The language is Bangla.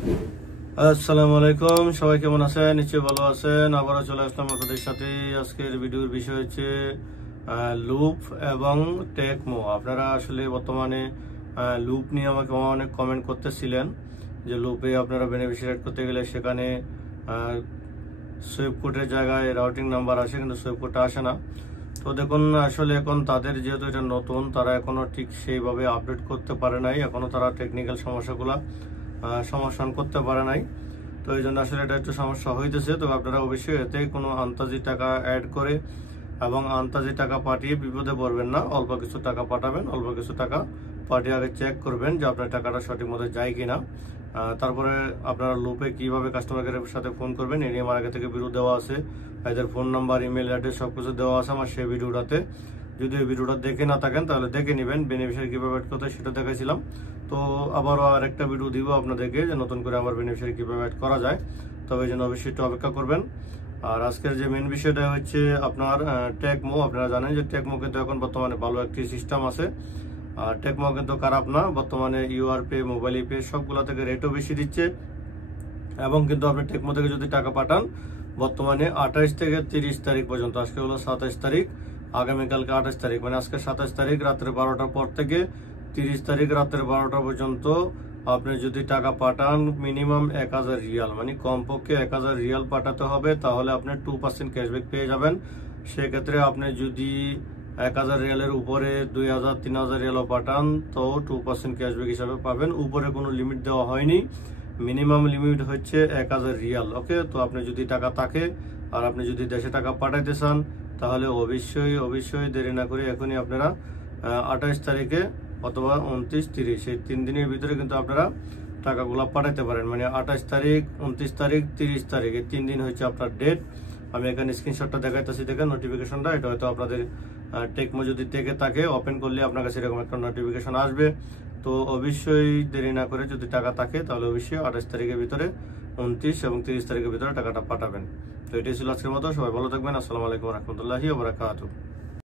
আসসালামু আলাইকুম, সবাই কেমন আছেন? নিশ্চয়ই ভালো আছেন। আবারও চলে আসলাম আপনাদের সাথে। আজকের ভিডিওর বিষয় হচ্ছে লুপ এবং টেকমো। আপনারা আসলে বর্তমানে লুপ নিয়ে আমাকে অনেক কমেন্ট করতেছিলেন যে লুপে আপনারা বেনিফিশিয়ারি অ্যাড করতে গেলে সেখানে সুইপ কোডের জায়গায় রাউটিং নাম্বার আসে, কিন্তু সুইপ কোডটা আসে না। তো দেখুন, আসলে এখন তাদের যেহেতু এটা নতুন, তারা এখনো ঠিক সেইভাবে আপডেট করতে পারে নাই, এখনো তারা টেকনিক্যাল সমস্যাগুলো সমাধান করতে পারে নাই। তো এই জন্য আসলে এটা একটু সমস্যা হইতেছে। তো আপনারা অবশ্যই এতে কোনো আন্তাজি টাকা অ্যাড করে এবং আন্তাজি টাকা পাঠিয়ে বিপদে পড়বেন না। অল্প কিছু টাকা পাঠাবেন, অল্প কিছু টাকা পাঠিয়ে আগে চেক করবেন যে আপনার টাকাটা সঠিক মতো যায় কিনা। তারপরে আপনারা লুপে কিভাবে কাস্টমার কেয়ারের সাথে ফোন করবেন এই নিয়ে আমার আগে থেকে ভিডিও দেওয়া আছে, এদের ফোন নাম্বার, ইমেল অ্যাড্রেস সবকিছু দেওয়া আছে আমার সেই ভিডিওটাতে। যদি এই ভিডিওটা দেখে না থাকেন তাহলে দেখে নেবেন। বেনিফিশিয়ারি কিভাবে অ্যাড করতে সেটা দেখাইছিলাম। তো আবারও আরেকটা ভিডিও দিব আপনাদেরকে যে নতুন করে আবার বেনিফিশিয়ারি কিভাবে অ্যাড করা যায়। তবে এই জন্য অবশ্যই একটু অপেক্ষা করবেন। আর আজকের যে মেন বিষয়টা হচ্ছে আপনার টেকমো। আপনারা জানেন যে টেকমো কিন্তু এখন বর্তমানে ভালো একটি সিস্টেম আছে। আর টেকমো কিন্তু খারাপ না, বর্তমানে ইউআর পে, মোবাইল পে সবগুলো থেকে রেটও বেশি দিচ্ছে। এবং কিন্তু আপনি টেকমো থেকে যদি টাকা পাঠান বর্তমানে 28 থেকে 30 তারিখ পর্যন্ত, আজকে হলো 27 তারিখ, আগামীকালকে 28 তারিখ, মানে আজকে 27 তারিখ রাত্রে 12টার পর থেকে 30 তারিখ রাত্রে 12টা পর্যন্ত আপনি যদি টাকা পাঠান মিনিমাম 1000 রিয়াল, মানে কমপক্ষে 1000 রিয়াল পাঠাতে হবে, তাহলে আপনি 2% ক্যাশব্যাক পেয়ে যাবেন। সেক্ষেত্রে আপনি যদি 1000 রিয়ালের উপরে 2000 3000 রিয়ালও পাঠান তো 2% ক্যাশব্যাক হিসাবে পাবেন। উপরে কোনো লিমিট দেওয়া হয়নি, মিনিমাম লিমিট হচ্ছে 1000 রিয়াল। ওকে, তো আপনি যদি টাকা থাকে আর আপনি যদি দেশে টাকা পাঠাইতে চান তাহলে অবশ্যই দেরি না করে এখনই আপনারা 28 তারিখে অথবা 29 30 এই 3 দিনের ভিতরে কিন্তু আপনারা টাকাগুলো পাঠাতে পারেন। মানে 28 তারিখ, 29 তারিখ, 30 তারিখ, এই 3 দিন হচ্ছে আপনার ডেট। আমি এখানে স্ক্রিনশটটা দেখাইতেছি, দেখেন নোটিফিকেশনটা। এটা হয়তো আপনাদের টেকমো যদি থেকে থাকে, ওপেন করলে আপনার কাছে এরকম একটা নোটিফিকেশন আসবে। তো অবশ্যই দেরি না করে যদি টাকা থাকে তাহলে অবশ্যই 28 তারিখের ভিতরে, 29 এবং 30 তারিখের ভিতরে টাকাটা পাঠাবেন। তো এটাই ছিল আজকের মতো। সবাই ভালো থাকবেন। আসসালামু আলাইকুম রহমতুল্লাহি ওয়া বারাকাতুহু।